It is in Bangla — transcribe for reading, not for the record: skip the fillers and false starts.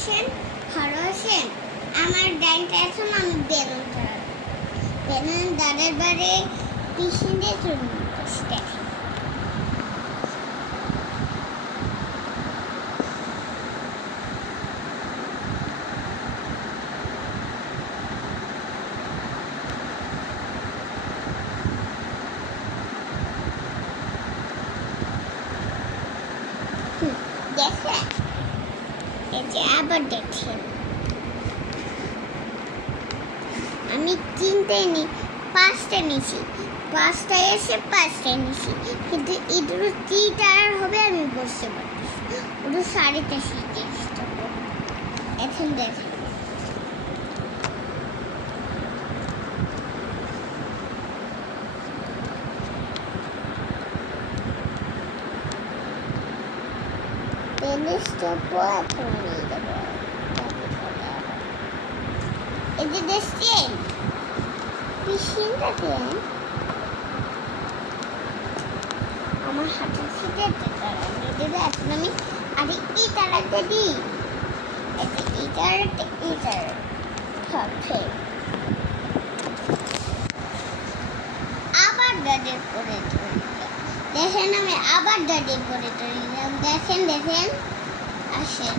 আসেন, ঘরে আসেন। আমার ডাইনটা এখন আমি বেলুন ধরার বেলুন দাদার বাড়ি পিছনে চলে দেখেন। দেখেন, এই যে আবার দেখেন আমি পাঁচটা নিছি, পাঁচটা এসে পাঁচটা নিছি, কিন্তু এগুলো তিনটা হবে আমি বুঝতে পারতেছি। ওটা সাড়েটা শিখে এখন দেখেন পেনিসটা এখন নিয়ে দেবো। এই যে দেখছেন পিসিনটাকে আমার হাতের সাথে দিলে এখন আমি আরে ইটারাতে দিই, একটা ইটার হচ্ছে আবার দাদের করে দেখেন, আমি আবার দাদের করে দিলাম। দেখেন আসেন।